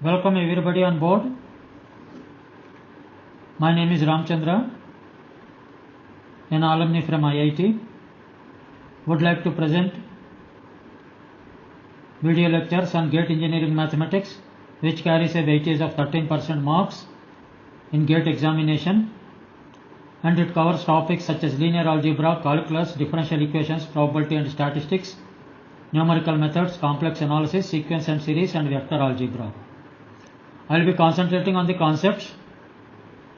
Welcome everybody on board. My name is Ramchandra, an alumni from IIT. Would like to present video lectures on GATE Engineering Mathematics, which carries a weightage of 13% marks in GATE examination, and it covers topics such as linear algebra, calculus, differential equations, probability and statistics, numerical methods, complex analysis, sequence and series, and vector algebra. I will be concentrating on the concepts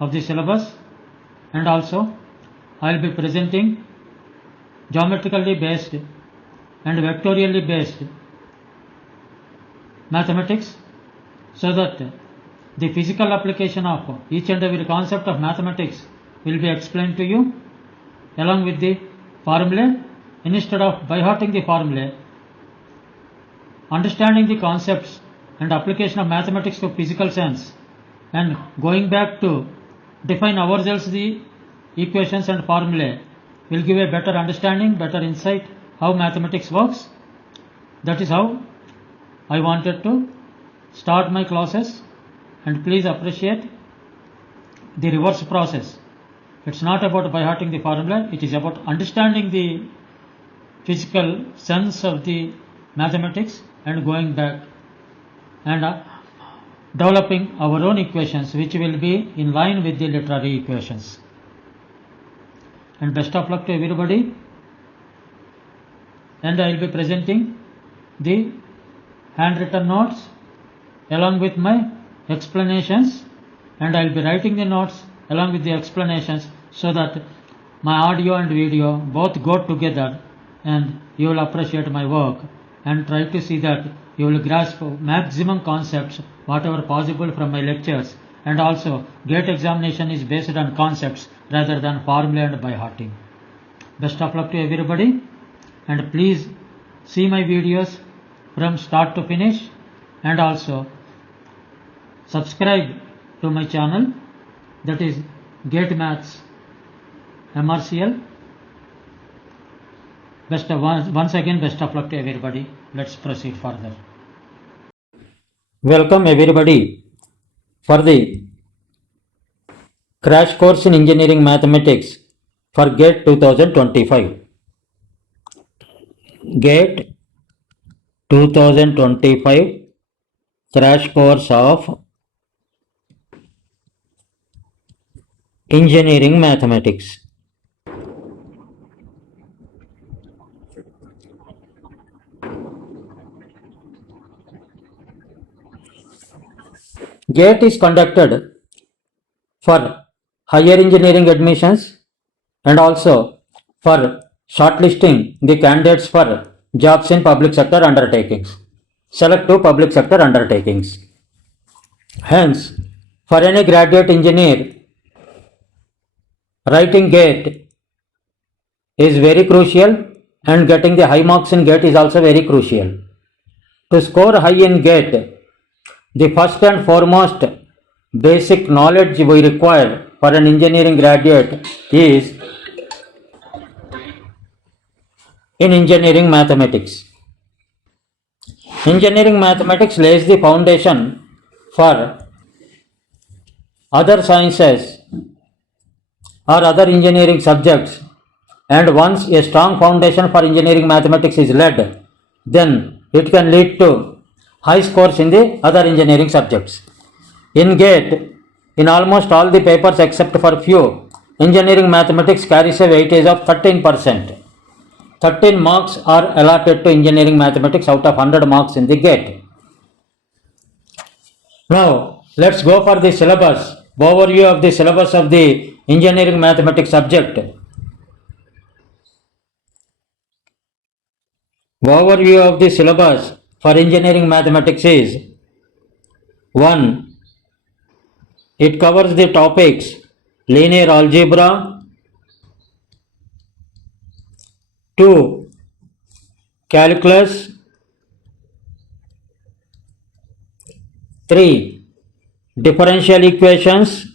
of the syllabus, and also I will be presenting geometrically based and vectorially based mathematics, so that the physical application of each and every concept of mathematics will be explained to you along with the formulae. Instead of by hearting the formulae, understanding the concepts and application of mathematics to physical sense, and going back to define ourselves the equations and formulae will give a better understanding, better insight how mathematics works. That is how I wanted to start my classes, and please appreciate the reverse process. It's not about by hearting the formula, it is about understanding the physical sense of the mathematics and going back and developing our own equations, which will be in line with the literary equations. And best of luck to everybody. And I will be presenting the handwritten notes along with my explanations, and I will be writing the notes along with the explanations, so that my audio and video both go together and you will appreciate my work and try to see that you will grasp maximum concepts whatever possible from my lectures. And also GATE examination is based on concepts rather than formula and by hearting. Best of luck to everybody, and please see my videos from start to finish, and also subscribe to my channel, that is GATE Maths MRCL. Once again, best of luck to everybody. Let's proceed further. Welcome everybody for the crash course in engineering mathematics for GATE 2025. GATE 2025 crash course of engineering mathematics. GATE is conducted for higher engineering admissions and also for shortlisting the candidates for jobs in public sector undertakings, selective public sector undertakings. Hence, for any graduate engineer, writing GATE is very crucial, and getting the high marks in GATE is also very crucial. To score high in GATE, the first and foremost basic knowledge we require for an engineering graduate is in engineering mathematics. Engineering mathematics lays the foundation for other sciences or other engineering subjects, and once a strong foundation for engineering mathematics is laid, then it can lead to high scores in the other engineering subjects. In GATE, in almost all the papers except for few, engineering mathematics carries a weightage of 13%. 13 marks are allotted to engineering mathematics out of 100 marks in the GATE. Now, let's go for the syllabus, overview of the syllabus of the engineering mathematics subject. Overview of the syllabus for engineering mathematics is: 1. It covers the topics linear algebra. 2. Calculus. 3. Differential equations.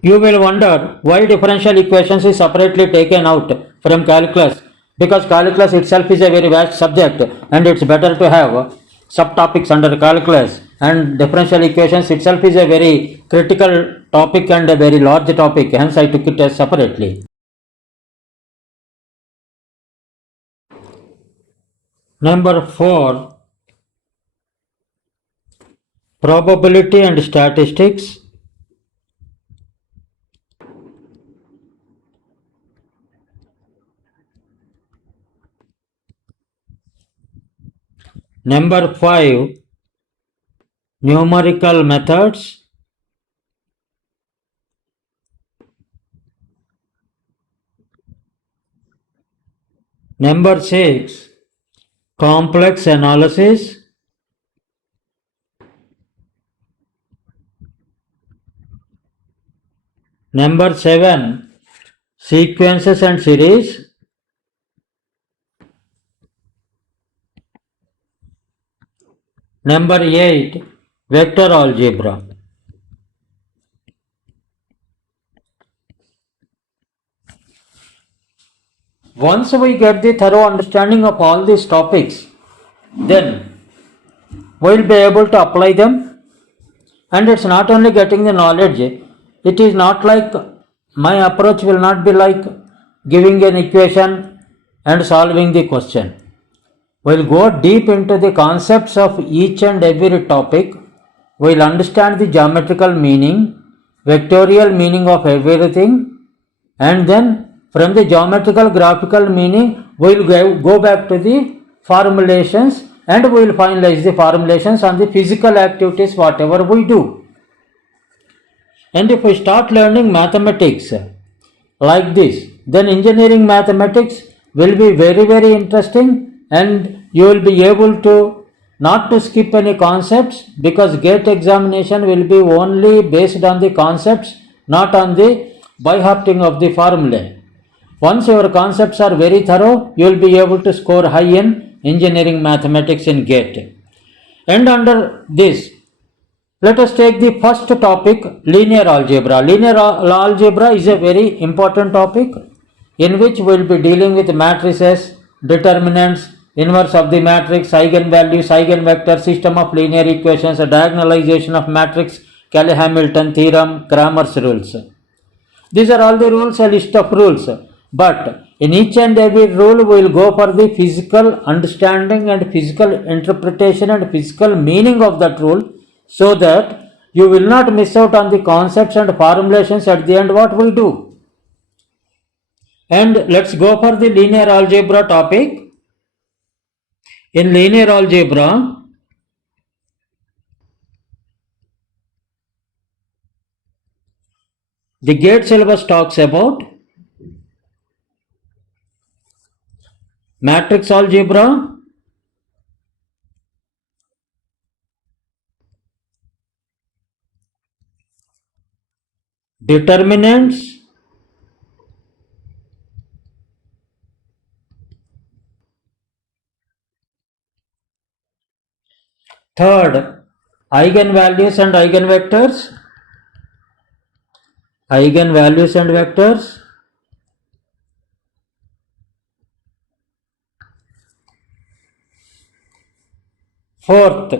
'You will wonder why differential equations is separately taken out from calculus because calculus itself is a very vast subject and it's better to have subtopics under calculus, and differential equations itself is a very critical topic and a very large topic, hence I took it as separately. Number 4, probability and statistics. Number 5, numerical methods. Number 6, complex analysis. Number 7, sequences and series. Number 8, vector algebra. Once we get the thorough understanding of all these topics, then we will be able to apply them. And it's not only getting the knowledge, it is not like, my approach will not be like giving an equation and solving the question. We'll go deep into the concepts of each and every topic. We'll understand the geometrical meaning, vectorial meaning of everything, and then from the geometrical graphical meaning, we'll go back to the formulations and we'll finalize the formulations on the physical activities, whatever we do. And if we start learning mathematics like this, then engineering mathematics will be very, very interesting, and you will be able to not to skip any concepts, because GATE examination will be only based on the concepts, not on the by hearting of the formulae. Once your concepts are very thorough, you will be able to score high in engineering mathematics in GATE. And under this, let us take the first topic, linear algebra. Linear algebra is a very important topic in which we will be dealing with matrices, determinants, inverse of the matrix, eigenvalues, eigenvectors, system of linear equations, diagonalization of matrix, Cayley-Hamilton theorem, Cramer's rules. These are all the rules, a list of rules. But in each and every rule, we will go for the physical understanding and physical interpretation and physical meaning of that rule, so that you will not miss out on the concepts and formulations at the end what we do. And let's go for the linear algebra topic. In linear algebra, the GATE syllabus talks about matrix algebra, determinants, third, eigenvalues and eigenvectors, eigenvalues and vectors, fourth,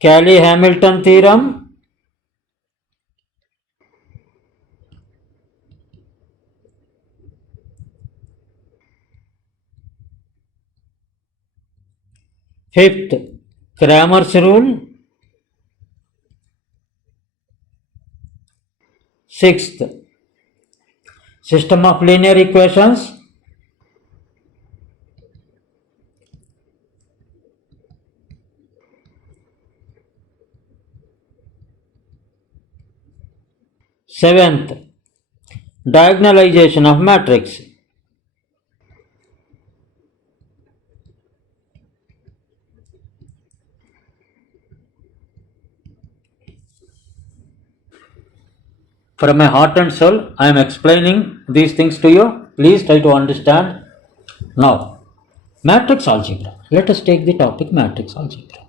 Cayley-Hamilton theorem, fifth, Cramer's rule, sixth, system of linear equations, seventh, diagonalization of matrix, from my heart and soul, I am explaining these things to you. Please try to understand. Now, matrix algebra. Let us take the topic matrix algebra.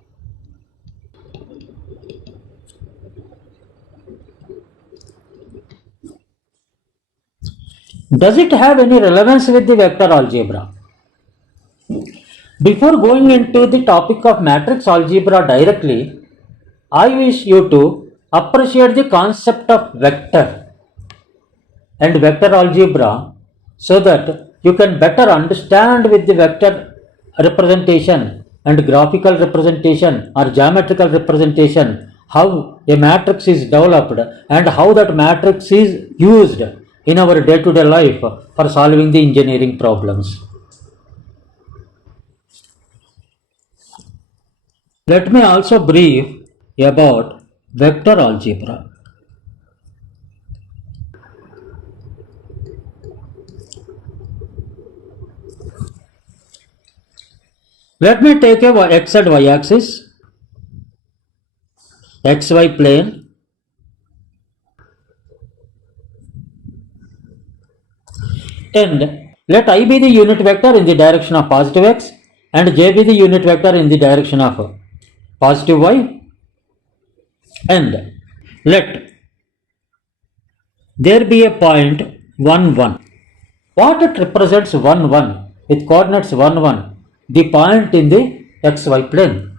Does it have any relevance with the vector algebra? Before going into the topic of matrix algebra directly, I wish you to appreciate the concept of vector and vector algebra so that you can better understand with the vector representation and graphical representation or geometrical representation how a matrix is developed and how that matrix is used in our day-to-day life for solving the engineering problems. Let me also brief about vector algebra. Let me take a x and y axis, xy plane, and let I be the unit vector in the direction of positive x and j be the unit vector in the direction of positive y, and let there be a point 1 1. What it represents 1 1 with coordinates 1 1, the point in the xy plane.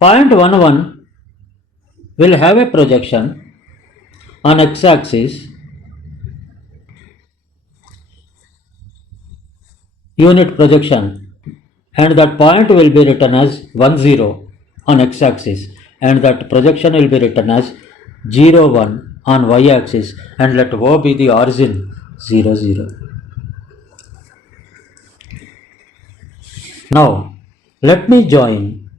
Point 1 1 will have a projection on x axis unit projection, and that point will be written as 1 0 on x axis, and that projection will be written as 0 1 on y axis, and let O be the origin 0 0. Now let me join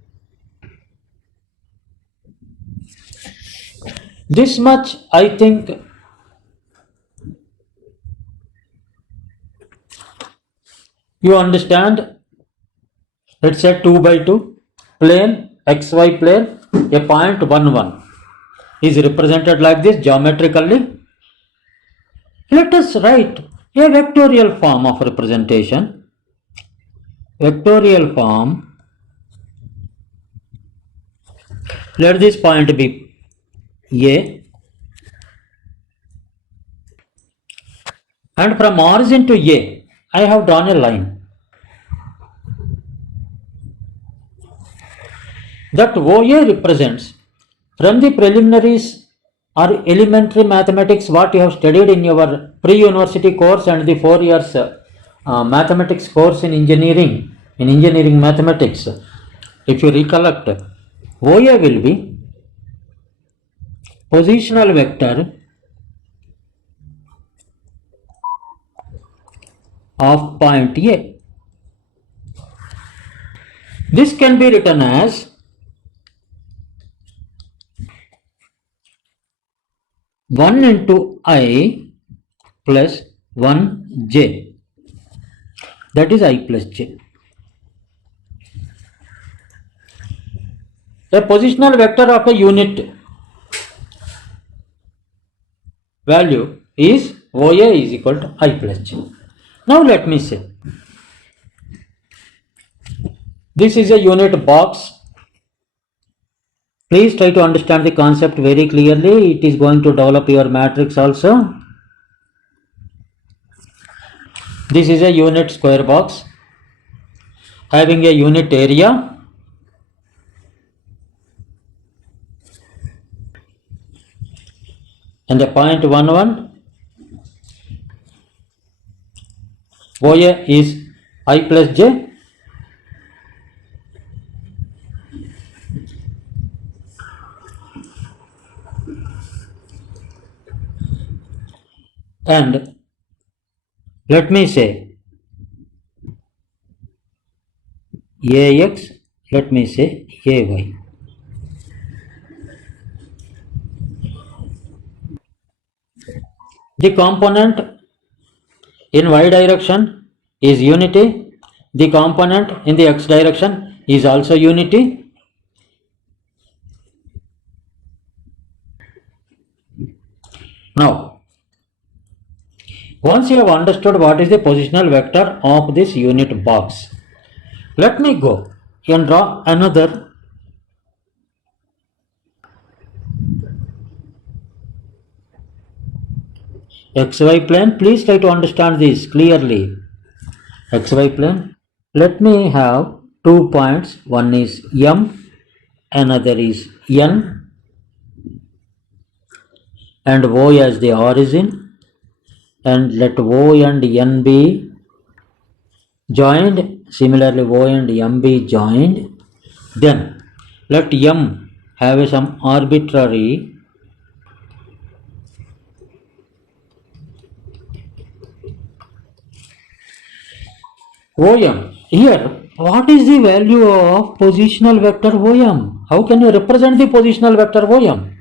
this much. I think you understand. Let's say 2 by 2 plane, xy plane, a point 1 1 is represented like this geometrically. Let us write a vectorial form of representation. Vectorial form. Let this point be A, and from origin to A, I have drawn a line. That OA represents, from the preliminaries or elementary mathematics what you have studied in your pre-university course and the 4 years mathematics course in engineering mathematics. If you recollect, OA will be positional vector of point A. This can be written as 1 into I plus 1j, that is I plus j. A positional vector of a unit value is OA is equal to I plus j. Now let me say, this is a unit box. Please try to understand the concept very clearly. It is going to develop your matrix also. This is a unit square box having a unit area and a point 1 1. OA is I plus j. And let me say AX, let me say AY. The component in y direction is unity. The component in the x direction is also unity. Now, once you have understood what is the positional vector of this unit box, let me go and draw another xy plane, please try to understand this clearly. Xy plane, let me have 2 points, one is M, another is N, and O as the origin, and let O and N be joined, similarly O and M be joined, then let M have some arbitrary OM. Here, what is the value of positional vector OM? How can you represent the positional vector OM?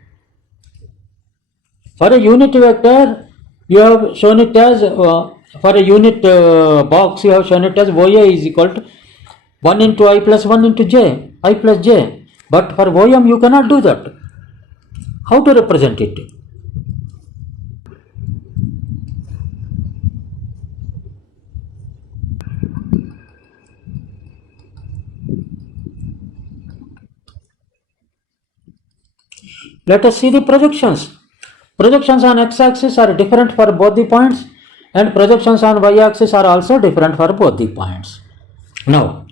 For a unit vector, you have shown it as, for a unit box, you have shown it as OA is equal to 1 into I plus 1 into j, I plus j. But for OM, you cannot do that. How to represent it? Let us see the projections. Projections on x-axis are different for both the points, and projections on y-axis are also different for both the points. Now,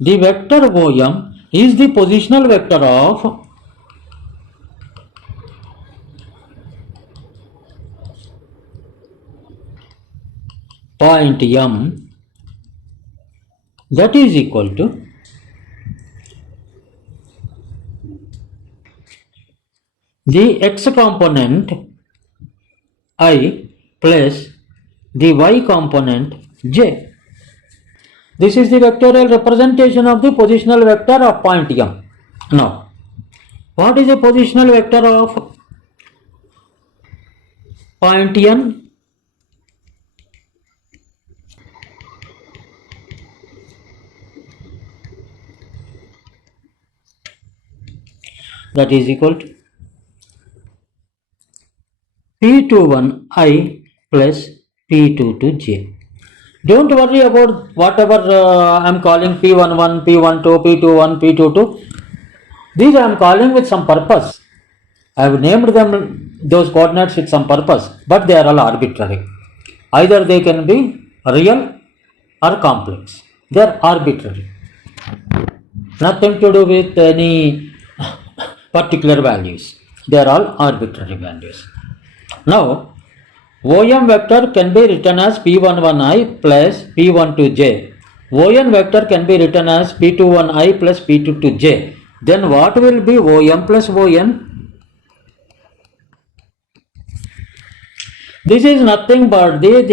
the vector OM is the positional vector of point M, that is equal to the x component I plus the y component j. This is the vectorial representation of the positional vector of point M. Now, what is the positional vector of point N? That is equal to P21I plus P22J. Don't worry about whatever I am calling P11, P12, P21, P22. These I am calling with some purpose. I have named them those coordinates with some purpose, but they are all arbitrary. Either they can be real or complex. They are arbitrary. Nothing to do with any particular values. They are all arbitrary values. Now, OM vector can be written as P11I plus P12J. ON vector can be written as P21I plus P22J. Then what will be OM plus ON? This is nothing but the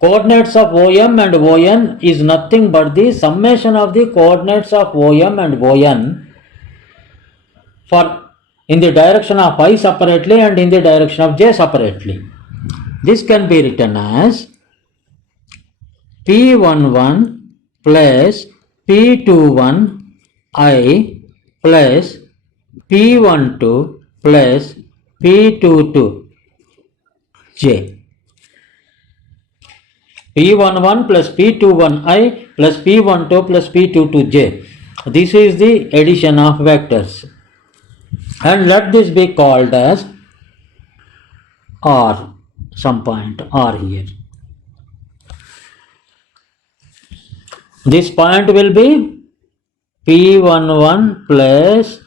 coordinates of OM and ON is nothing but the summation of the coordinates of OM and ON for in the direction of I separately and in the direction of j separately. This can be written as P11 plus P21I plus P12 plus P22J. P11 plus P21I plus P12 plus P22J. This is the addition of vectors. And let this be called as R, some point R here. This point will be P11 plus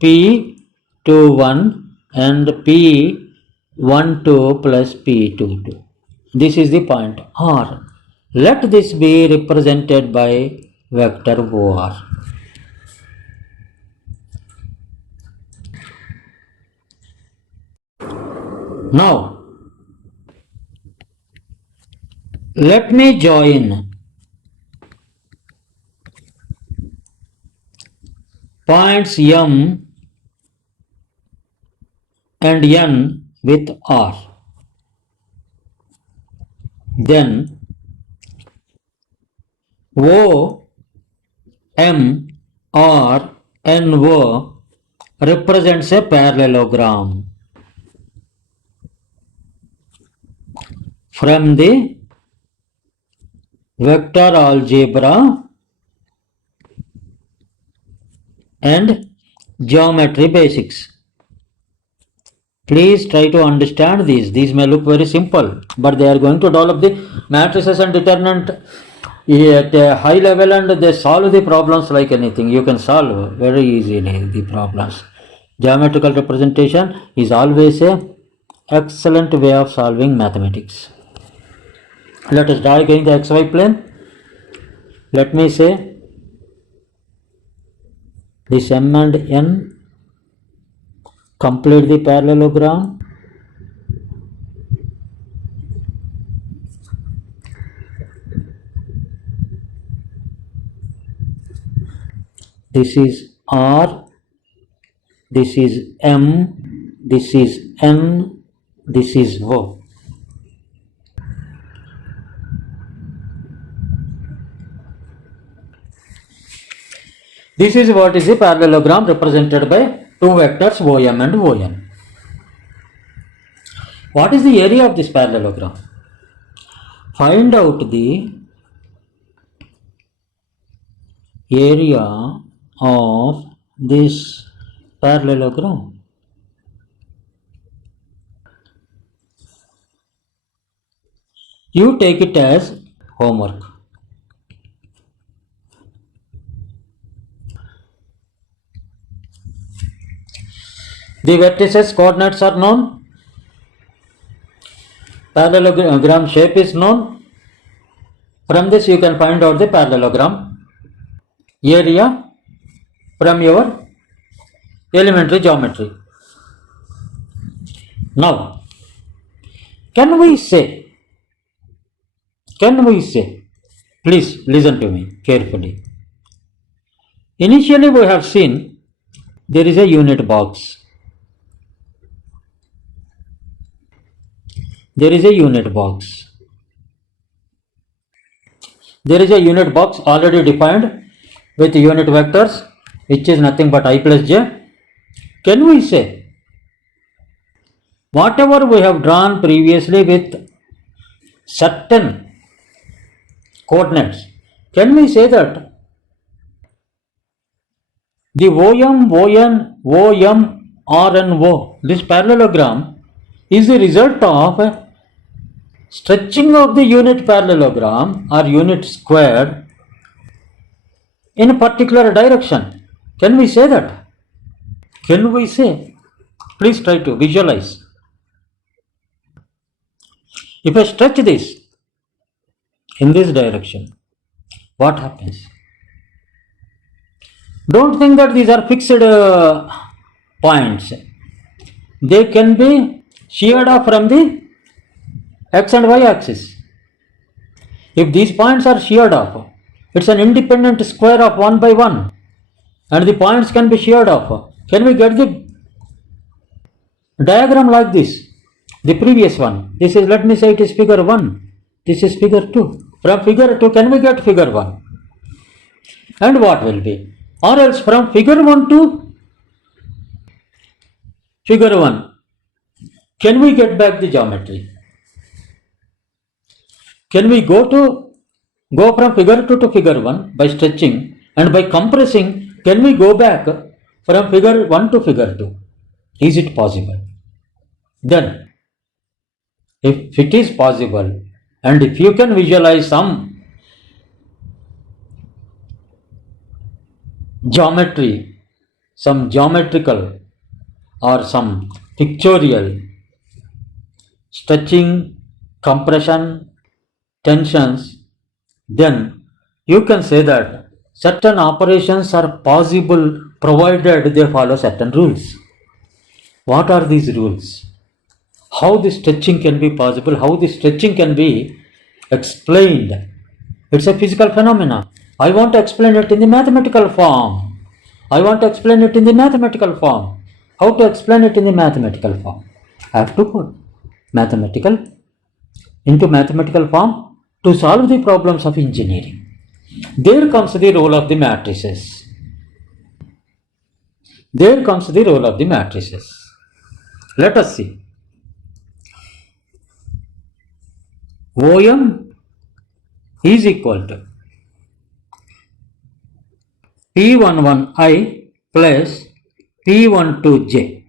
P21 and P12 plus P22. This is the point R. Let this be represented by vector OR. Now, let me join points M and N with R. Then O, M, or NO represents a parallelogram. From the vector algebra and geometry basics. Please try to understand these. These may look very simple, but they are going to develop the matrices and determinant at a high level, and they solve the problems like anything. You can solve very easily the problems. Geometrical representation is always a excellent way of solving mathematics. Let us draw again the xy plane. Let me say this M and N complete the parallelogram. This is R, this is M, this is N, this is O. This is what is the parallelogram represented by two vectors OM and ON. What is the area of this parallelogram? Find out the area of this parallelogram. You take it as homework. The vertices coordinates are known. Parallelogram shape is known. From this you can find out the parallelogram area from your elementary geometry. Now, can we say, please listen to me carefully. Initially we have seen there is a unit box. There is a unit box. There is a unit box already defined with unit vectors, which is nothing but I plus j. Can we say whatever we have drawn previously with certain coordinates, can we say that the OM, ON, OM, R and O, this parallelogram is the result of stretching of the unit parallelogram or unit square in a particular direction? Can we say that? Can we say? Please try to visualize. If I stretch this in this direction, what happens? Don't think that these are fixed points. They can be sheared off from the x and y axis. If these points are sheared off, it's an independent square of 1 by 1, and the points can be sheared off. Can we get the diagram like this? The previous one. This is, let me say it is figure 1. This is figure 2. From figure 2, can we get figure 1? And what will be? Or else from figure 1 to figure 1, can we get back the geometry? Can we go from figure 2 to figure 1 by stretching, and by compressing, can we go back from figure 1 to figure 2? Is it possible? Then, if it is possible, and if you can visualize some geometry, some geometrical or some pictorial stretching, compression, tensions, then you can say that certain operations are possible provided they follow certain rules. What are these rules? How the stretching can be possible, how the stretching can be explained. It's a physical phenomena. I want to explain it in the mathematical form. How to explain it in the mathematical form? I have to put mathematical into mathematical form to solve the problems of engineering. There comes the role of the matrices. Let us see. OM is equal to P11I plus P12J.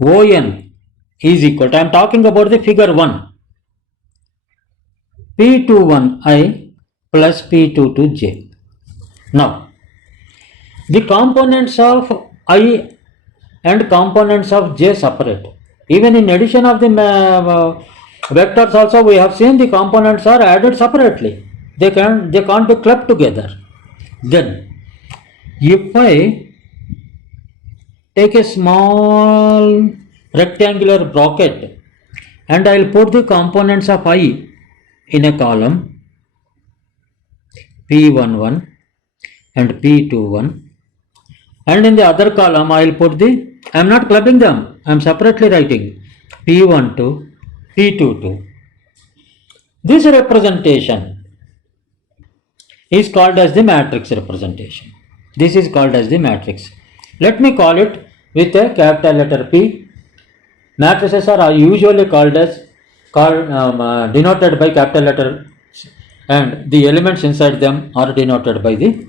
On is equal to, I am talking about the figure 1, P21I plus P22J. Now, the components of I and components of J separate. Even in addition of the vectors also, we have seen the components are added separately. They can't be clubbed together. Then, if I take a small rectangular bracket and I will put the components of I in a column, P11 and P21, and in the other column I will put I am not clubbing them, I am separately writing P12, P22. This representation is called as the matrix representation. This is called as the matrix. Let me call it with a capital letter P. Matrices are usually denoted by capital letter, and the elements inside them are denoted by the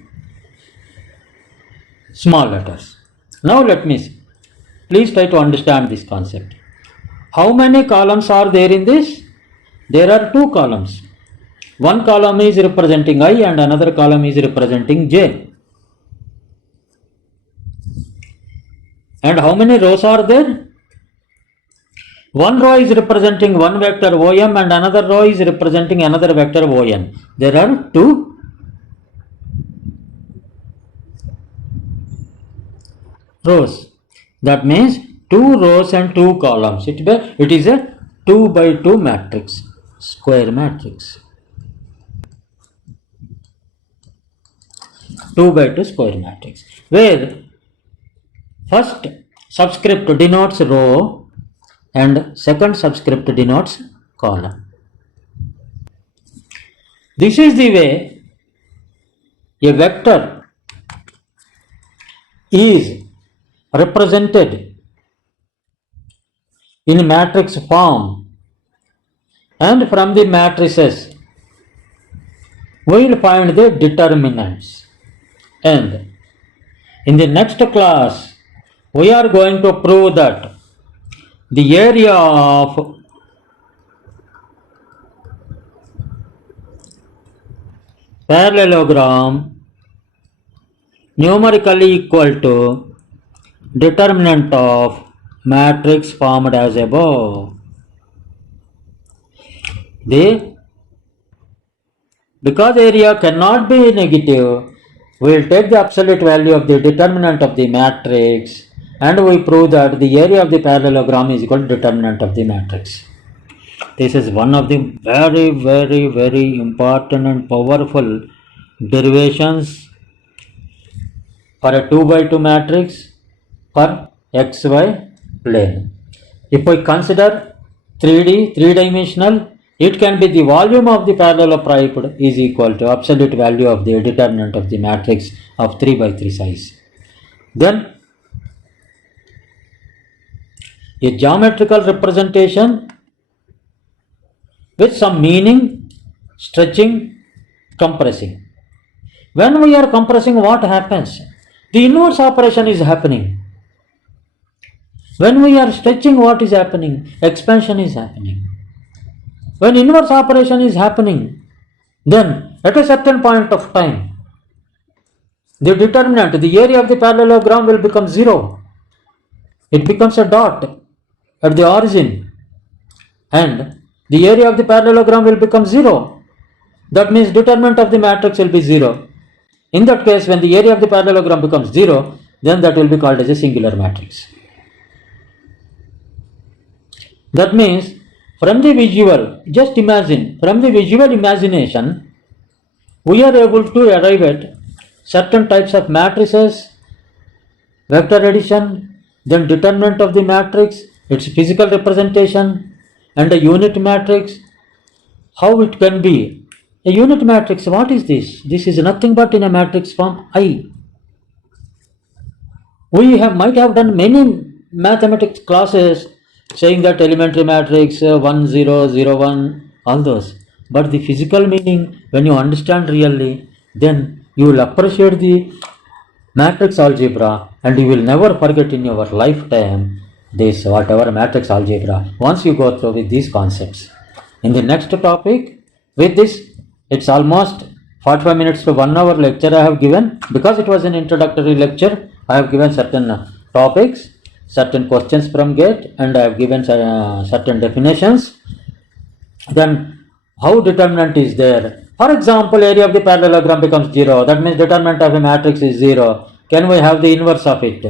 small letters. Now let me see. Please try to understand this concept. How many columns are there in this? There are 2 columns. One column is representing I and another column is representing J. And how many rows are there? One row is representing one vector OM and another row is representing another vector ON. There are 2 rows. That means 2 rows and 2 columns. It is a 2 by 2 matrix, square matrix. 2 by 2 square matrix, where first subscript denotes row and second subscript denotes column. This is the way a vector is represented in matrix form, and from the matrices we will find the determinants. And in the next class we are going to prove that the area of parallelogram numerically equal to determinant of matrix formed as above. Because area cannot be negative, we will take the absolute value of the determinant of the matrix and we prove that the area of the parallelogram is equal to determinant of the matrix. This is one of the very, very, very important and powerful derivations for a 2 by 2 matrix for xy plane. If we consider 3D, 3-dimensional, it can be the volume of the parallelepiped is equal to absolute value of the determinant of the matrix of 3 by 3 size. Then a geometrical representation with some meaning, stretching, compressing. When we are compressing, what happens? The inverse operation is happening. When we are stretching, what is happening? Expansion is happening. When inverse operation is happening, then at a certain point of time, the determinant, the area of the parallelogram will become 0. It becomes a dot at the origin, and the area of the parallelogram will become 0. That means determinant of the matrix will be 0. In that case, when the area of the parallelogram becomes 0, then that will be called as a singular matrix. That means from the visual, just imagine, from the visual imagination, we are able to arrive at certain types of matrices, vector addition, then determinant of the matrix, its physical representation, and a unit matrix. How it can be? A unit matrix, what is this? This is nothing but in a matrix form I. We might have done many mathematics classes saying that elementary matrix 1, 0, 0, 1, all those. But the physical meaning, when you understand really, then you will appreciate the matrix algebra and you will never forget in your lifetime this whatever matrix algebra once you go through with these concepts. In the next topic, with this, it's almost 45 minutes to 1 hour lecture I have given. Because it was an introductory lecture, I have given certain topics, certain questions from GATE, and I have given certain definitions. Then how determinant is there? For example, area of the parallelogram becomes 0. That means determinant of a matrix is 0. Can we have the inverse of it?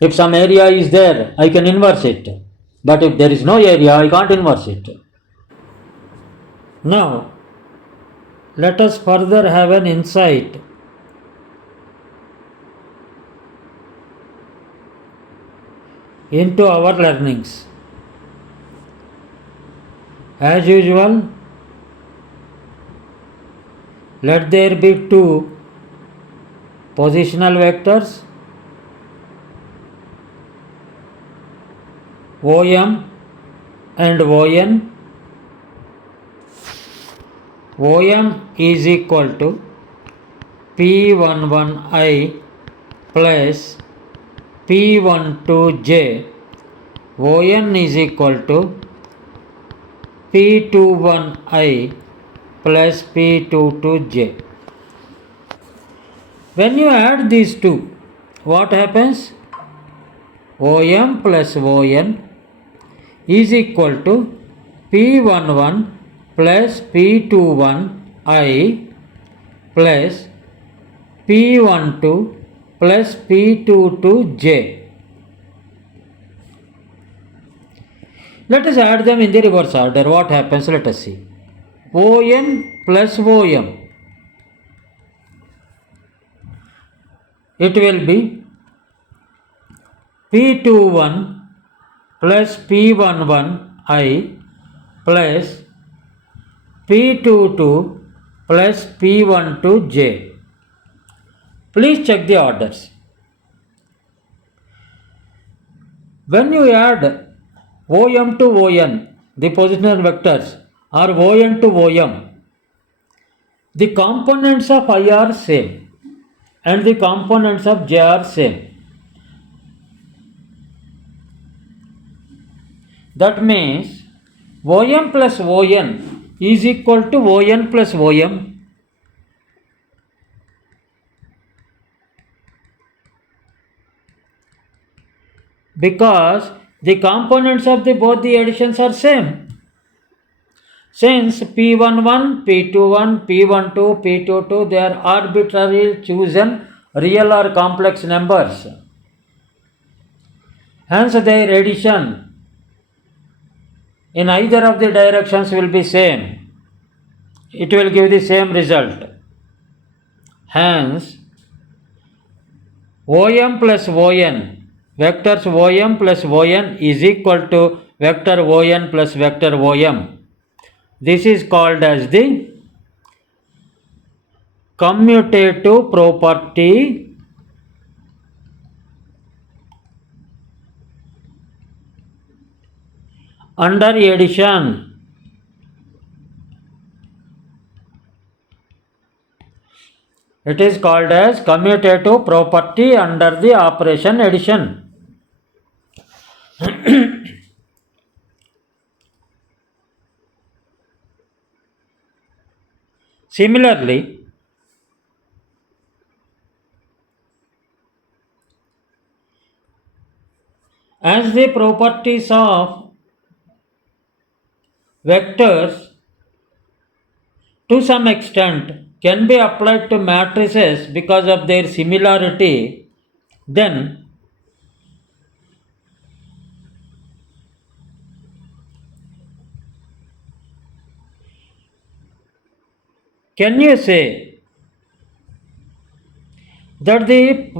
If some area is there, I can inverse it. But if there is no area, I can't inverse it. Now, let us further have an insight into our learnings. As usual, let there be two positional vectors OM and ON. OM is equal to P11I plus P12J. ON is equal to P21I plus P22J. When you add these two, what happens? OM plus ON is equal to P11 plus P21I plus P12 plus P22J. Let us add them in the reverse order. What happens? Let us see. ON plus OM. It will be P21 plus P11I plus P22 plus P12J. Please check the orders. When you add OM to ON, the positional vectors, or ON to OM, the components of I are same and the components of J are same. That means OM plus ON is equal to ON plus OM. Because the components of both the additions are same. Since P11, P21, P12, P22, they are arbitrarily chosen real or complex numbers. Hence their addition in either of the directions will be same. It will give the same result. Hence, OM plus ON, vectors OM plus ON is equal to vector ON plus vector OM. This is called as the commutative property under addition. It is called as commutative property under the operation addition. Similarly, as the properties of vectors to some extent can be applied to matrices because of their similarity, then can you say that the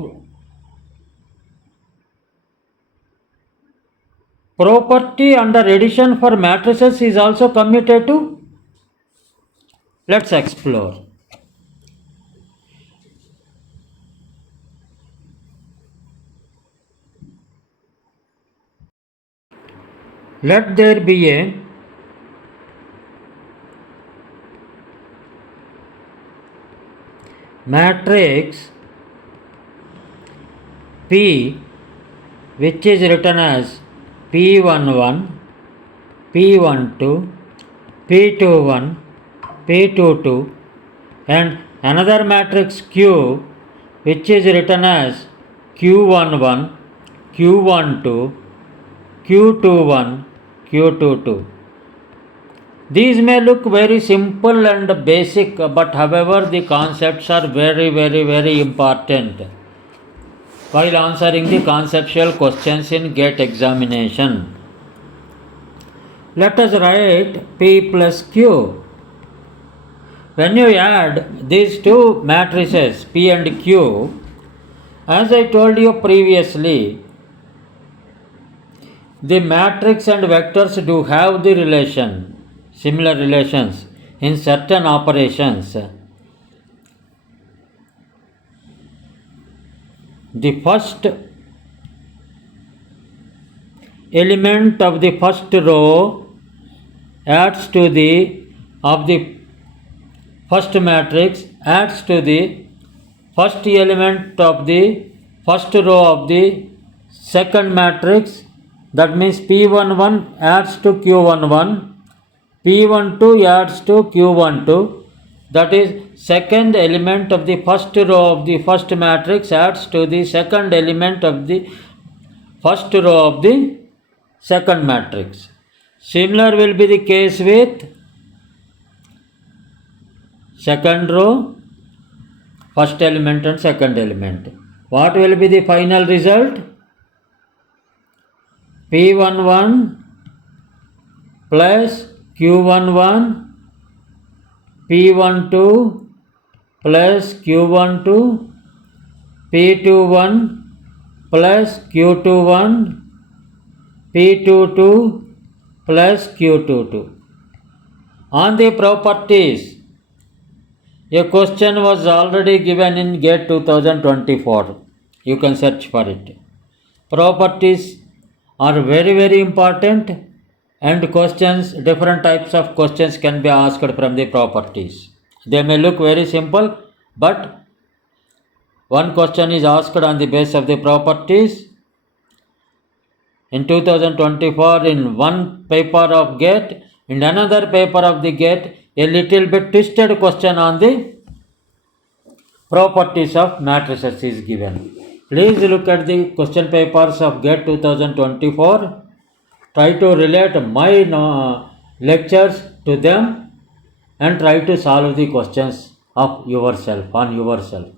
property under addition for matrices is also commutative? Let's explore. Let there be a matrix P which is written as P11, P12, P21, P22, and another matrix Q which is written as Q11, Q12, Q21, Q22. These may look very simple and basic, but however the concepts are very important while answering the conceptual questions in GATE examination. Let us write P plus Q. When you add these two matrices P and Q, as I told you previously, the matrix and vectors do have the relation, similar relations in certain operations. The first element of the first row adds to the of the first matrix adds to the first element of the first row of the second matrix. That means P11 adds to Q11, P12 adds to Q12. That is, second element of the first row of the first matrix adds to the second element of the first row of the second matrix. Similar will be the case with second row, first element and second element. What will be the final result? P11 plus Q11, P12 plus Q12, P21 plus Q21, P22 plus Q22. On the properties, a question was already given in GATE 2024. You can search for it. Properties are very important, and questions, different types of questions can be asked from the properties. They may look very simple, but one question is asked on the basis of the properties. In 2024, in one paper of GATE, in another paper of the GATE, a little bit twisted question on the properties of matrices is given. Please look at the question papers of GATE 2024. Try to relate my lectures to them and try to solve the questions of yourself, on yourself,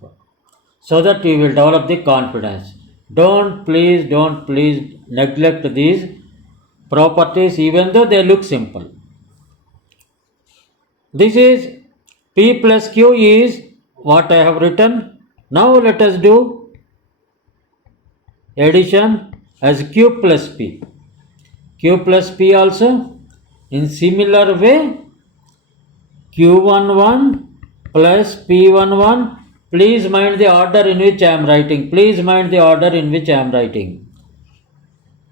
so that you will develop the confidence. Don't please neglect these properties even though they look simple. This is P plus Q is what I have written. Now let us do addition as Q plus P. Q plus P also in similar way, Q11 plus P11. Please mind the order in which I am writing.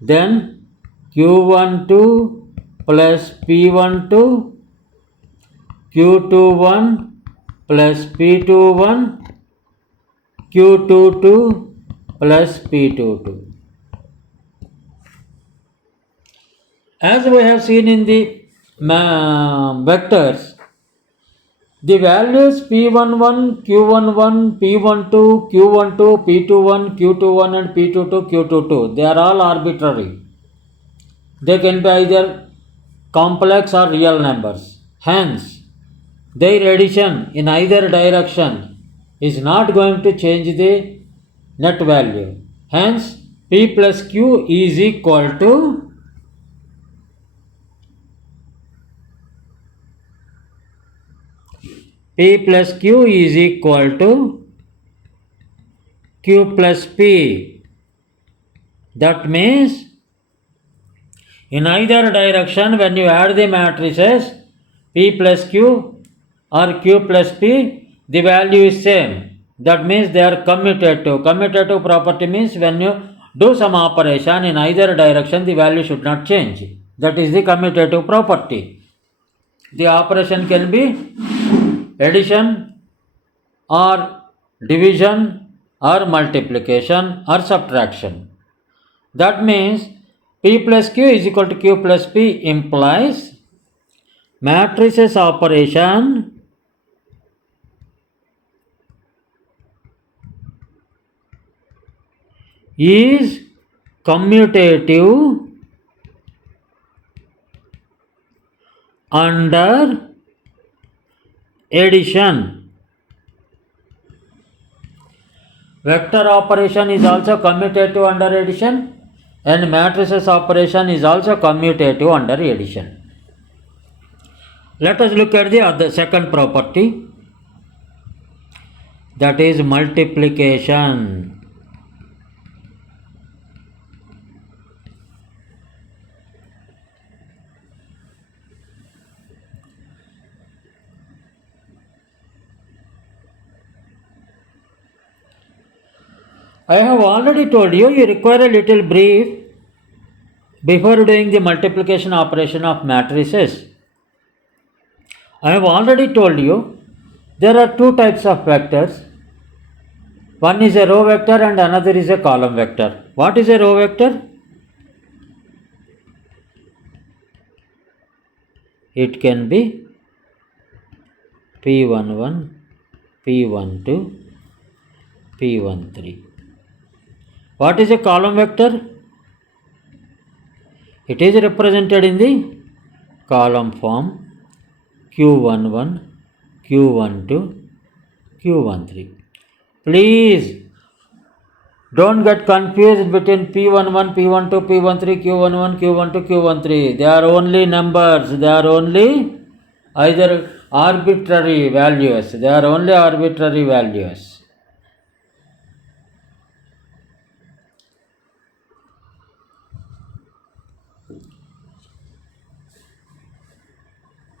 Then Q12 plus P12, Q21 plus P21, Q22 plus P22. As we have seen in the vectors, the values P11, Q11, P12, Q12, P21, Q21 and P22, Q22, they are all arbitrary. They can be either complex or real numbers. Hence, their addition in either direction is not going to change the net value. Hence, P plus Q is equal to P plus Q is equal to Q plus P. That means in either direction, when you add the matrices P plus Q or Q plus P, the value is same. That means they are commutative. Commutative property means when you do some operation in either direction, the value should not change. That is the commutative property. The operation can be addition or division or multiplication or subtraction. That means P plus Q is equal to Q plus P implies matrices operation is commutative under addition. Vector operation is also commutative under addition and matrices operation is also commutative under addition. Let us look at the other second property, that is multiplication. I have already told you, you require a little brief before doing the multiplication operation of matrices. I have already told you there are two types of vectors. One is a row vector and another is a column vector. What is a row vector? It can be P11, P12, P13. What is a column vector? It is represented in the column form Q11, Q12, Q13. Please don't get confused between P11, P12, P13, Q11, Q12, Q13. They are only numbers. They are only either arbitrary values. They are only arbitrary values.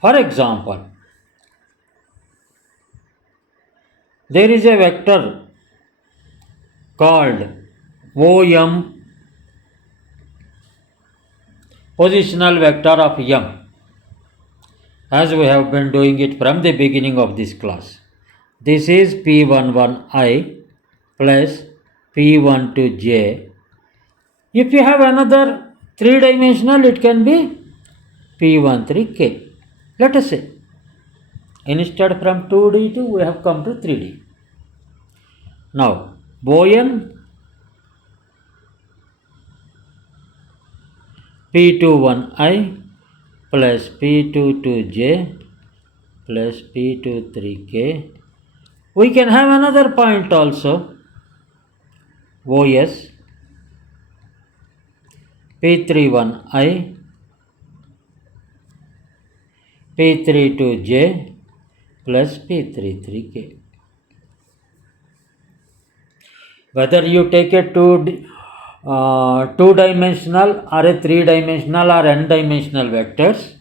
For example, there is a vector called OM, positional vector of M, as we have been doing it from the beginning of this class. This is P11I plus P12J. If you have another three-dimensional, it can be P13K. Let us say, instead from 2D to we have come to 3D. Now, Boyan P21I plus P22J plus P23K. We can have another point also, OS P31I P32J plus P33K. Whether you take a two-dimensional or a three-dimensional or n-dimensional vectors,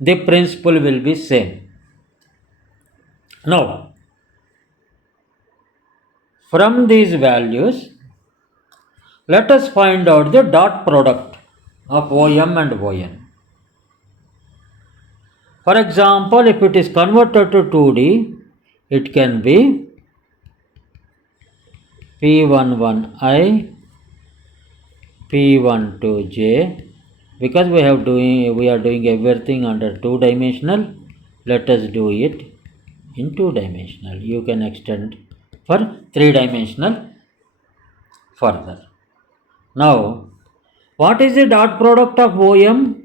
the principle will be same. Now, from these values, let us find out the dot product of OM and ON. For example, if it is converted to 2D, it can be P11I, P12J. Because we are doing everything under two-dimensional, let us do it in two-dimensional. You can extend for three-dimensional further. Now, what is the dot product of OM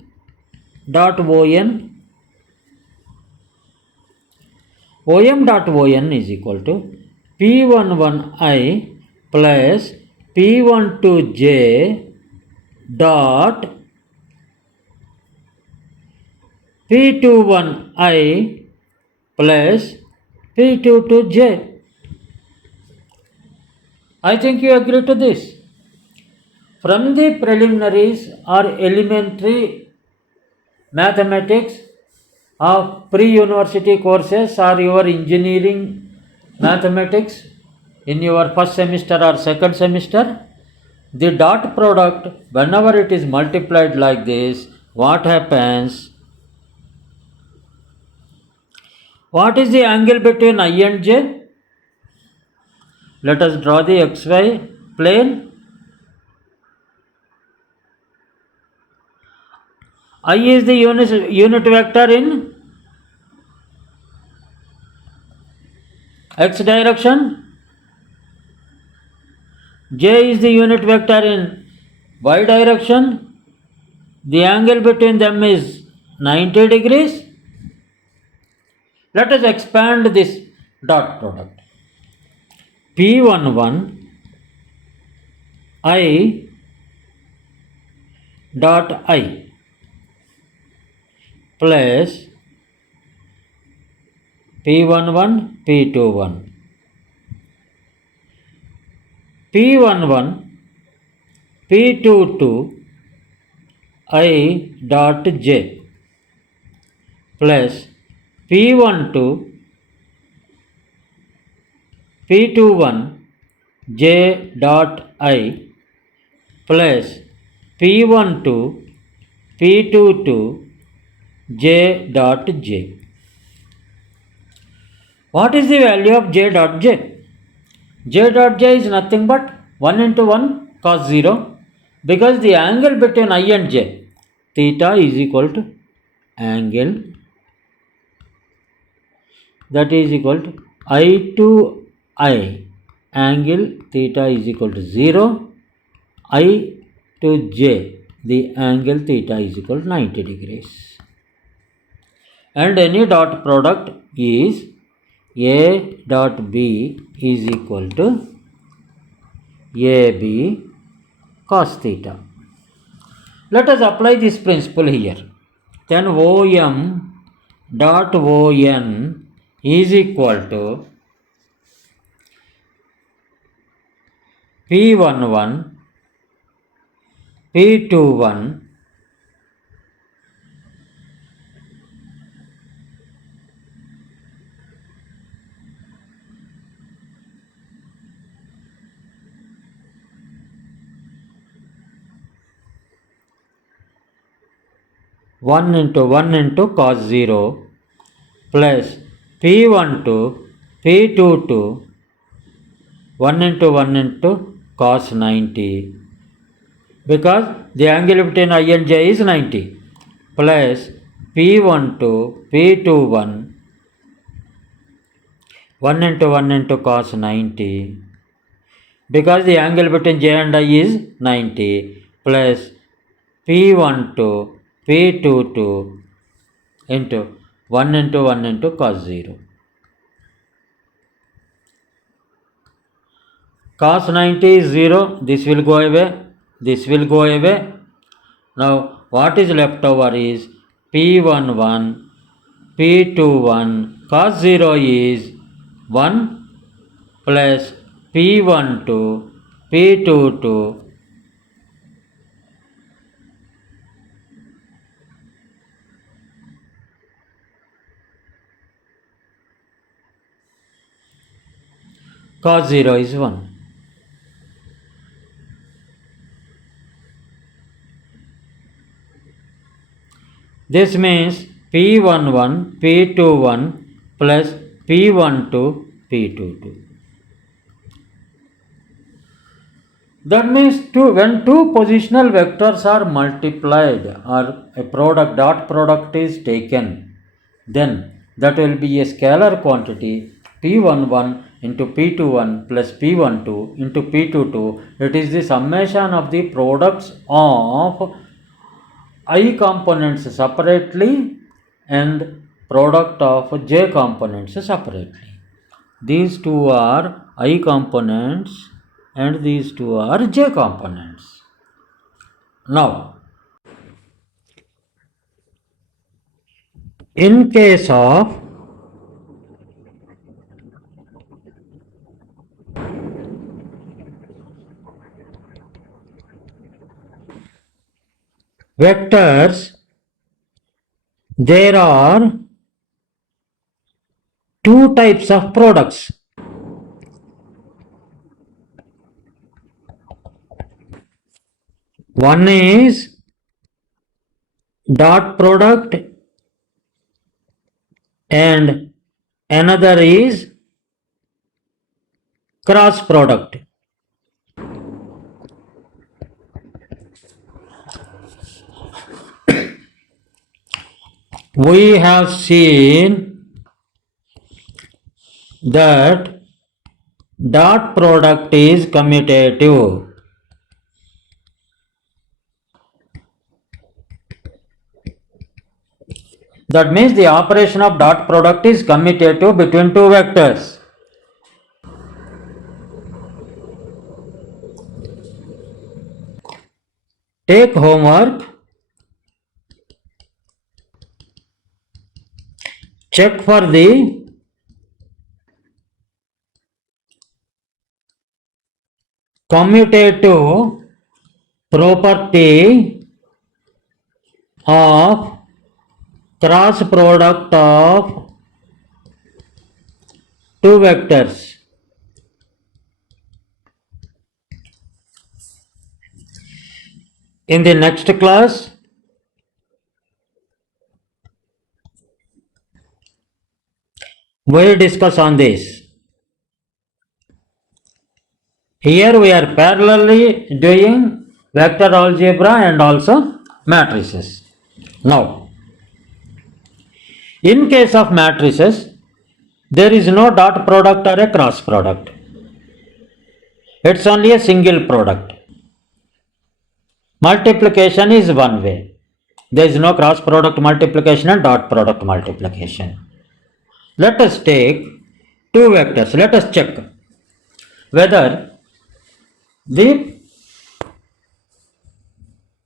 dot ON? OM dot ON is equal to P11I plus P12J dot P21I plus P22J. I think you agree to this. From the preliminaries or elementary mathematics of pre-university courses or your engineering mathematics in your first semester or second semester, the dot product, whenever it is multiplied like this, what happens? What is the angle between I and J? Let us draw the xy plane. I is the unit vector in x direction. J is the unit vector in y direction. The angle between them is 90 degrees. Let us expand this dot product. P11 I dot I plus P11 P21 P11 P22 I dot J plus P12 P21 J dot I plus P12 P22 J dot J. What is the value of J dot J? J dot J is nothing but 1 into 1 cos 0, because the angle between I and J, theta, is equal to angle, that is equal to I to I, angle theta is equal to 0, I to J, the angle theta is equal to 90 degrees. And any dot product is A dot B is equal to AB cos theta. Let us apply this principle here. Then OM dot ON is equal to P11 P21 1 into cos 0 plus P12 P22 1 into cos 90, because the angle between I and J is 90, plus P12 P21 1 into cos 90, because the angle between J and I is 90, plus P12 P22 into 1 into cos 0. Cos 90 is 0, this will go away, this will go away. Now what is left over is P11 P21 cos 0 is 1 plus P12 P22 cos 0 is 1. This means P11 P21 plus P12 P22. That means when two positional vectors are multiplied or a product, dot product is taken, then that will be a scalar quantity P11 into P21 plus P12 into P22. It is the summation of the products of I components separately and product of J components separately. These two are I components and these two are J components. Now, in case of vectors, there are two types of products. One is dot product and another is cross product. We have seen that dot product is commutative. That means the operation of dot product is commutative between two vectors. Take homework. Check for the commutative property of cross product of two vectors. In the next class, we will discuss on this. Here we are parallelly doing vector algebra and also matrices. Now, in case of matrices, there is no dot product or a cross product. It's only a single product. Multiplication is one way. There is no cross product multiplication and dot product multiplication. Let us take two vectors. Let us check whether the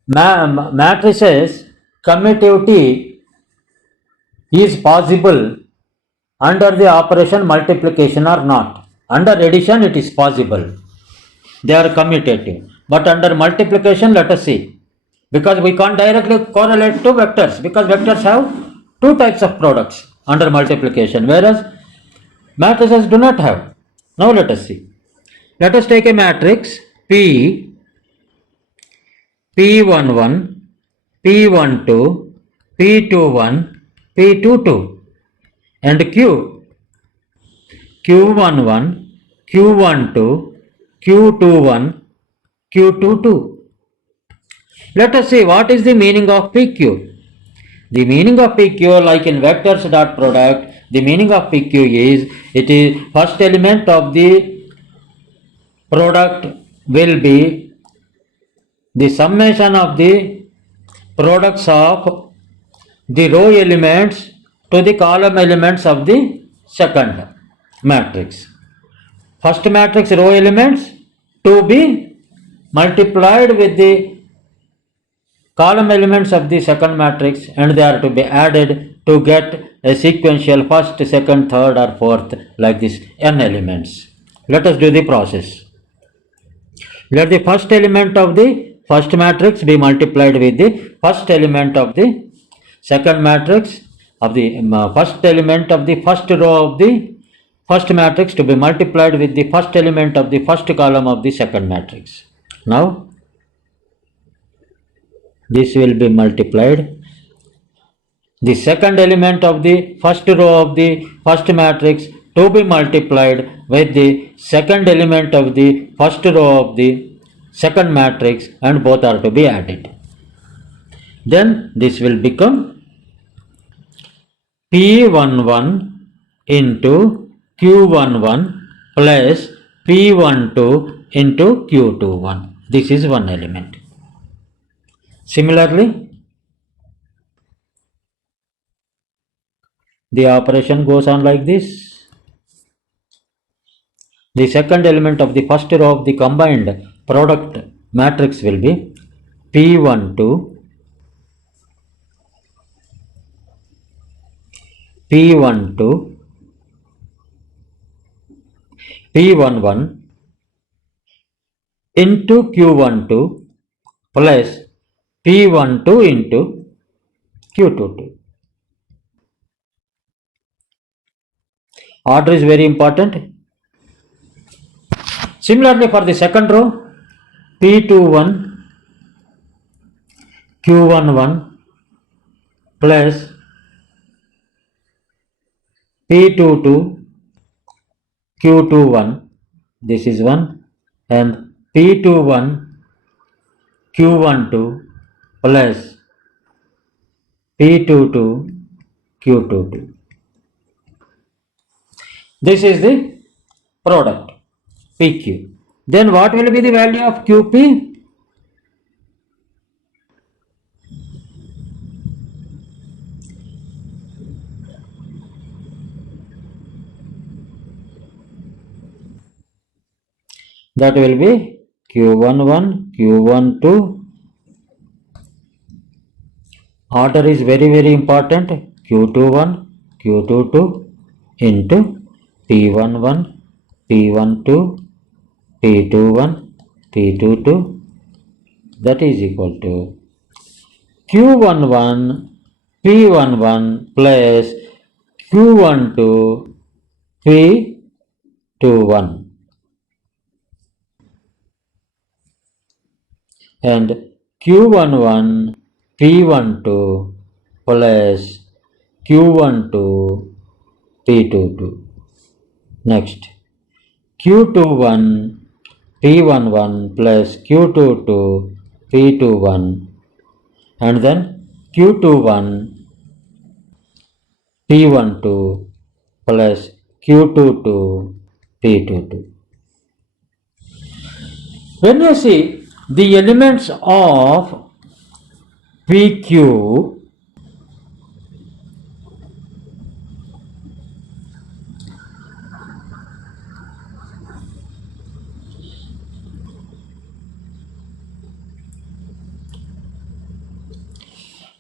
matrices commutativity is possible under the operation multiplication or not. Under addition it is possible. They are commutative. But under multiplication, let us see. Because we can't directly correlate two vectors, because vectors have two types of products under multiplication, whereas matrices do not have. Now let us see. Let us take a matrix P, P11, P12, P21, P22 and Q, Q11, Q12, Q21, Q22. Let us see what is the meaning of PQ. The meaning of PQ, like in vectors dot product, the meaning of PQ is, it is first element of the product will be the summation of the products of the row elements to the column elements of the second matrix. First matrix row elements to be multiplied with the column elements of the second matrix, and they are to be added to get a sequential first, second, third or fourth, like this n elements. Let us do the process. Let the first element of the first matrix be multiplied with the first element of the second matrix, of the first element of the first row of the first matrix to be multiplied with the first element of the first column of the second matrix. Now this will be multiplied. The second element of the first row of the first matrix to be multiplied with the second element of the first row of the second matrix, and both are to be added. Then this will become P11 into Q11 plus P12 into Q21. This is one element. Similarly, the operation goes on like this. The second element of the first row of the combined product matrix will be P12, P12, P11 into Q12 plus P12 into Q22. Order is very important. Similarly, for the second row, P21, Q11 plus P22, Q21 this is 1, and P21 Q12 plus P22 Q22. This is the product PQ. Then what will be the value of QP? That will be Q11, Q12. Order is very important. Q21, Q22 into P11, P12, P21, P22. That is equal to Q11, P11 plus Q12, P21. And Q11 P12 plus Q12 P22. Next, Q21 P11 plus Q22 P21, and then Q21 P12 plus Q22 P22. When you see the elements of PQ,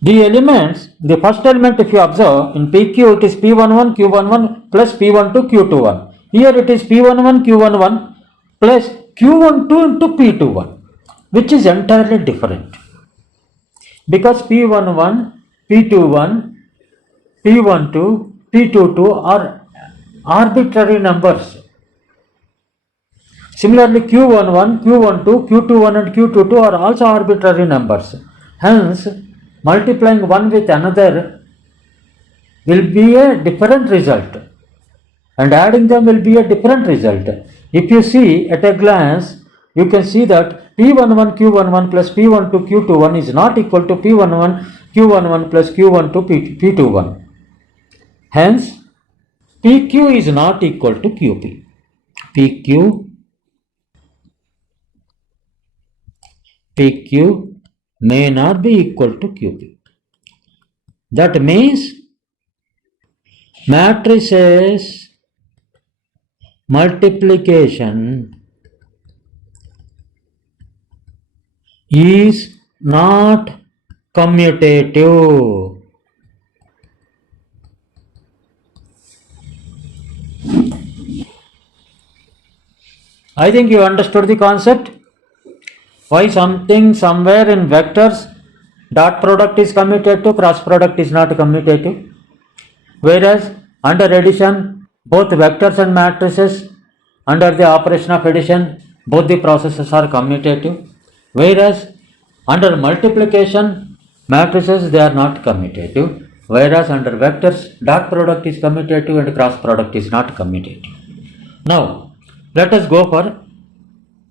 the elements, the first element if you observe in PQ, it is P11 Q11 plus P12 Q21. Here it is P11 Q11 plus Q12 into P21, which is entirely different. Because P11, P21, P12, P22 are arbitrary numbers. Similarly, Q11, Q12, Q21 and Q22 are also arbitrary numbers. Hence, multiplying one with another will be a different result, and adding them will be a different result. If you see at a glance, you can see that P11 Q11 plus P12 Q21 is not equal to P11 Q11 plus Q12 P21. Hence, PQ is not equal to QP. PQ may not be equal to QP. That means matrices multiplication is not commutative. I think you understood the concept. Why something somewhere in vectors dot product is commutative, cross product is not commutative. Whereas under addition, both vectors and matrices, under the operation of addition, both the processes are commutative. Whereas under multiplication, matrices, they are not commutative. Whereas under vectors, dot product is commutative and cross product is not commutative. Now, let us go for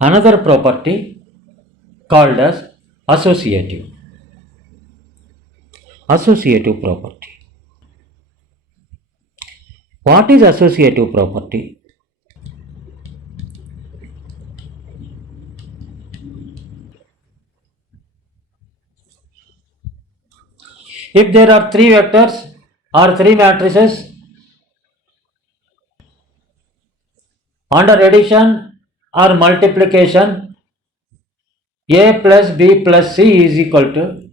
another property called as associative property. What is associative property? If there are three vectors or three matrices, under addition or multiplication, A plus B plus C is equal to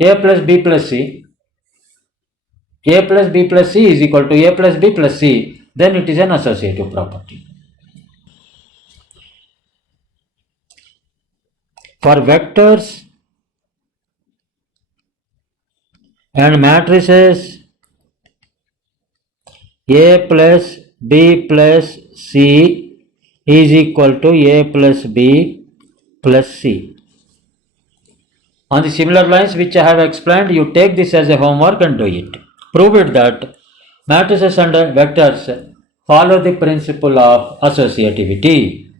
A plus B plus C. A plus B plus C is equal to A plus B plus C. Then it is an associative property. For vectors and matrices, A plus B plus C is equal to A plus B plus C. On the similar lines which I have explained, you take this as a homework and do it. Prove it that matrices and vectors follow the principle of associativity.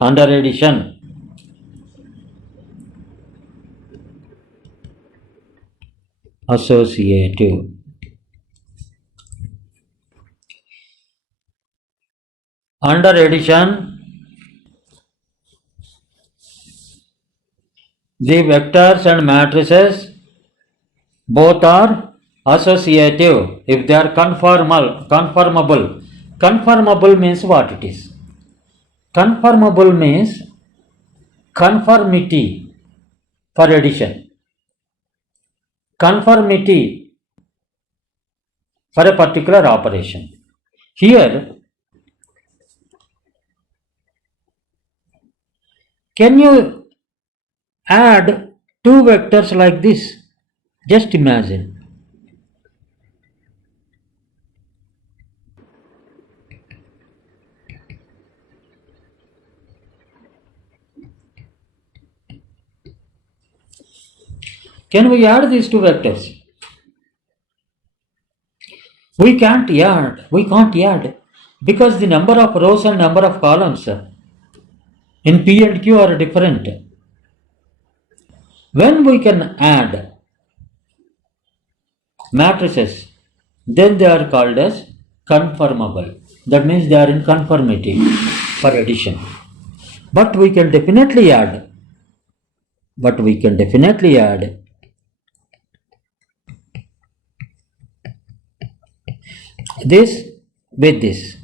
Under addition, associative. Under addition, the vectors and matrices both are associative if they are conformable. Conformable means what it is? Conformable means conformity for addition. Conformity for a particular operation. Here, can you add two vectors like this? Just imagine. Can we add these two vectors? We can't add because the number of rows and number of columns in P and Q are different. When we can add matrices, then they are called as conformable. That means they are in conformity for addition. But we can definitely add this with this.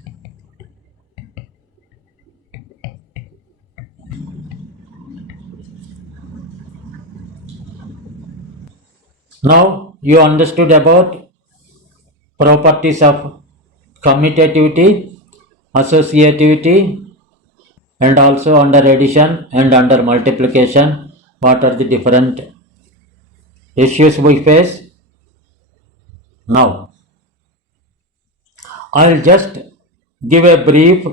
Now you understood about properties of commutativity, associativity, and also under addition and under multiplication, what are the different issues we face. Now, I'll just give a brief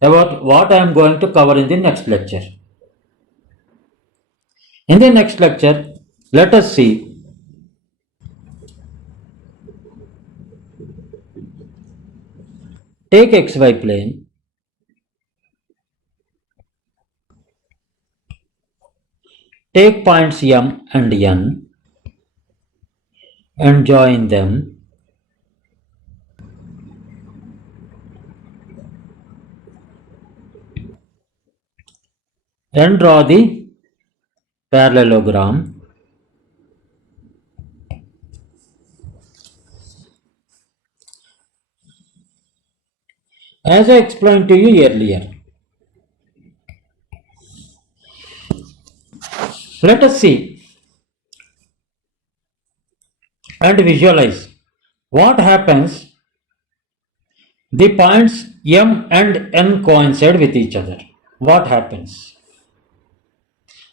about what I am going to cover in the next lecture. In the next lecture, let us see take xy plane, take points M and N and join them. Then draw the parallelogram. As I explained to you earlier, let us see and visualize what happens. The points M and N coincide with each other. What happens?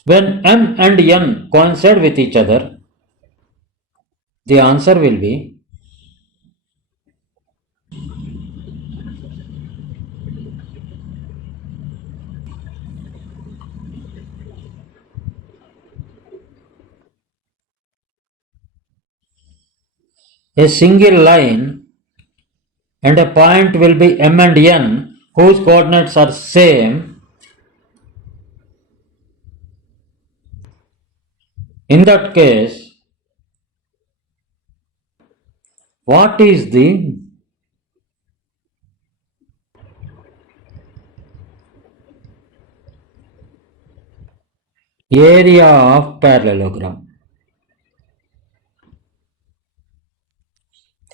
When M and N coincide with each other, the answer will be a single line and a point will be M and N whose coordinates are same. In that case, what is the area of parallelogram?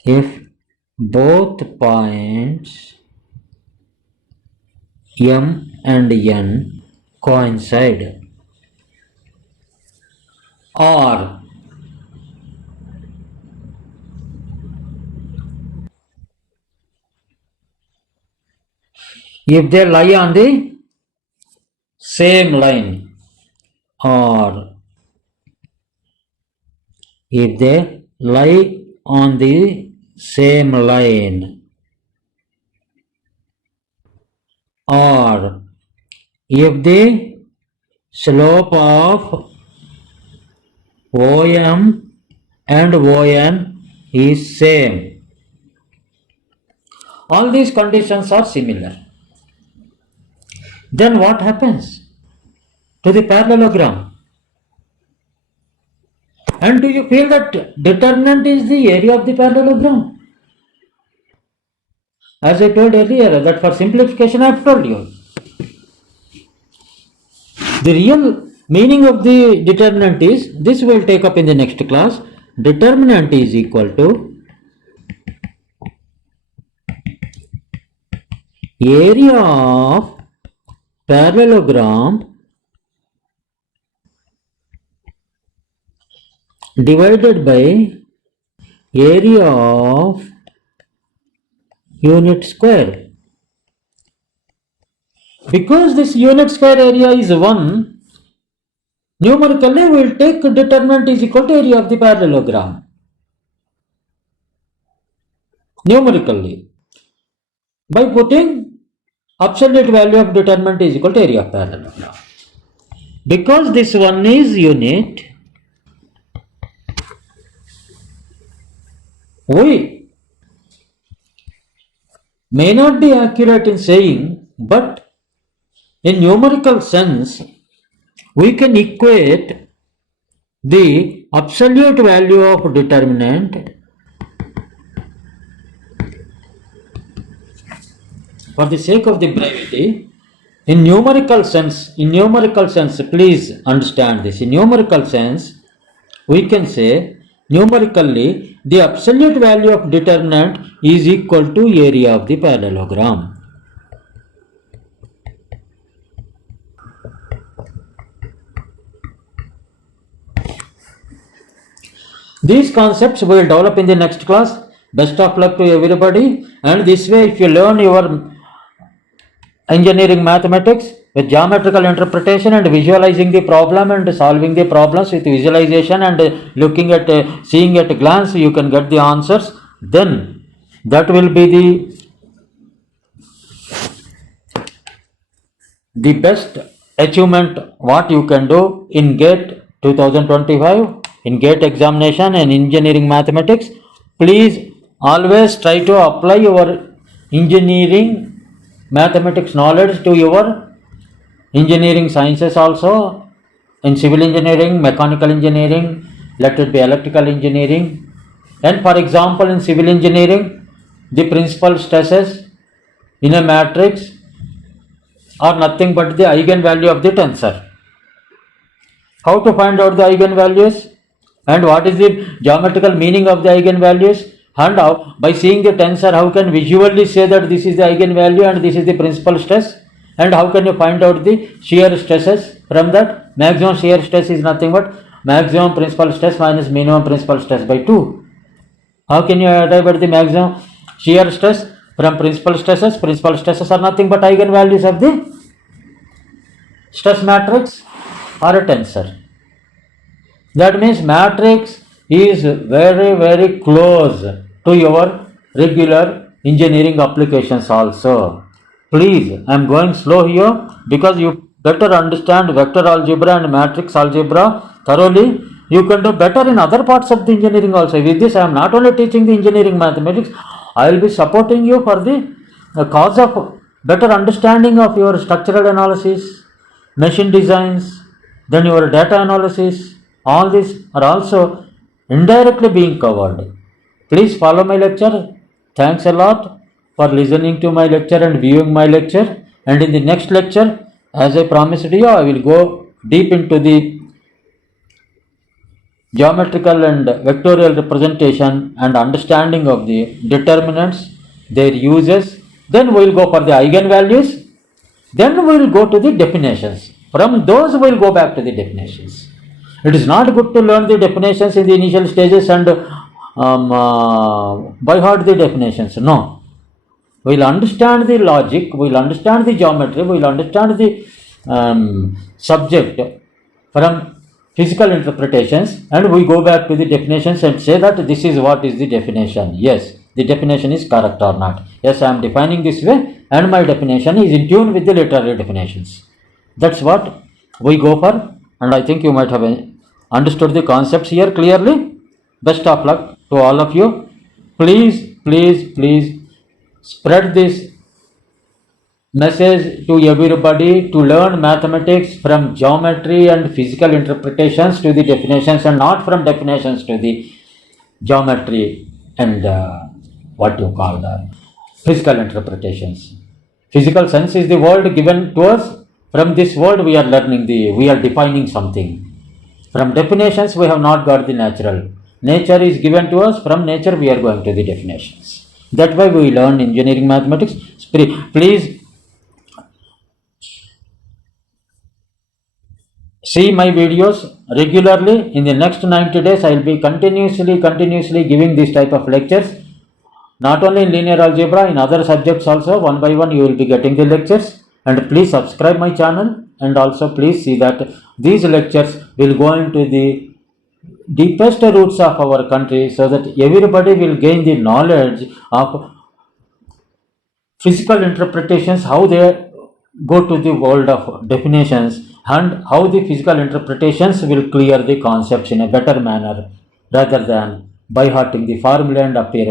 If both points M and N coincide, or if they lie on the same line, or if they lie on the same line, or if the slope of OM and ON is same. All these conditions are similar. Then what happens to the parallelogram? And do you feel that determinant is the area of the parallelogram? As I told earlier, that for simplification I have told you. The real meaning of the determinant is, this we will take up in the next class. Determinant is equal to area of parallelogram divided by area of unit square. Because this unit square area is 1, numerically we will take determinant is equal to area of the parallelogram. Numerically, by putting absolute value of determinant is equal to area of parallelogram. Because this one is unit, we may not be accurate in saying, but in numerical sense, we can equate the absolute value of determinant for the sake of the brevity. In numerical sense, please understand this. In numerical sense, we can say numerically the absolute value of determinant is equal to area of the parallelogram. These concepts we will develop in the next class. Best of luck to everybody. And this way, if you learn your engineering mathematics with geometrical interpretation and visualizing the problem and solving the problems with visualization and looking at seeing at a glance, you can get the answers. Then that will be the best achievement what you can do in GATE 2025, in GATE examination and engineering mathematics. Please always try to apply your engineering mathematics knowledge to your engineering sciences also, in civil engineering, mechanical engineering, let it be electrical engineering. And for example, in civil engineering, the principal stresses in a matrix are nothing but the eigenvalue of the tensor. How to find out the eigenvalues and what is the geometrical meaning of the eigenvalues, and how, by seeing the tensor, how can visually say that this is the eigenvalue and this is the principal stress, and how can you find out the shear stresses from that? Maximum shear stress is nothing but maximum principal stress minus minimum principal stress by 2. How can you arrive at the maximum shear stress from principal stresses? Principal stresses are nothing but eigenvalues of the stress matrix or a tensor. That means matrix is very close to your regular engineering applications also. Please, I am going slow here because you better understand vector algebra and matrix algebra thoroughly. You can do better in other parts of the engineering also. With this, I am not only teaching the engineering mathematics, I will be supporting you for the cause of better understanding of your structural analysis, machine designs, then your data analysis. All these are also indirectly being covered. Please follow my lecture. Thanks a lot for listening to my lecture and viewing my lecture. And in the next lecture, as I promised you, I will go deep into the geometrical and vectorial representation and understanding of the determinants, their uses. Then we will go for the eigenvalues. Then we will go to the definitions. From those we will go back to the definitions. It is not good to learn the definitions in the initial stages and by heart the definitions. No. We will understand the logic, we will understand the geometry, we will understand the subject from physical interpretations, and we go back to the definitions and say that this is what is the definition. Yes, the definition is correct or not. Yes, I am defining this way and my definition is in tune with the literary definitions. That's what we go for, and I think you might have understood the concepts here clearly. Best of luck to all of you. Please spread this message to everybody to learn mathematics from geometry and physical interpretations to the definitions, and not from definitions to the geometry and what you call the physical interpretations. Physical sense is the world given to us. From this world we are we are defining something. From definitions we have not got the natural. Nature is given to us. From nature we are going to the definitions. That way we learn engineering mathematics. Please see my videos regularly. In the next 90 days I will be continuously giving this type of lectures. Not only in linear algebra, in other subjects also, one by one you will be getting the lectures. And please subscribe my channel, and also please see that these lectures will go into the deepest roots of our country, so that everybody will gain the knowledge of physical interpretations, how they go to the world of definitions, and how the physical interpretations will clear the concepts in a better manner rather than by hearting the formula and appearance.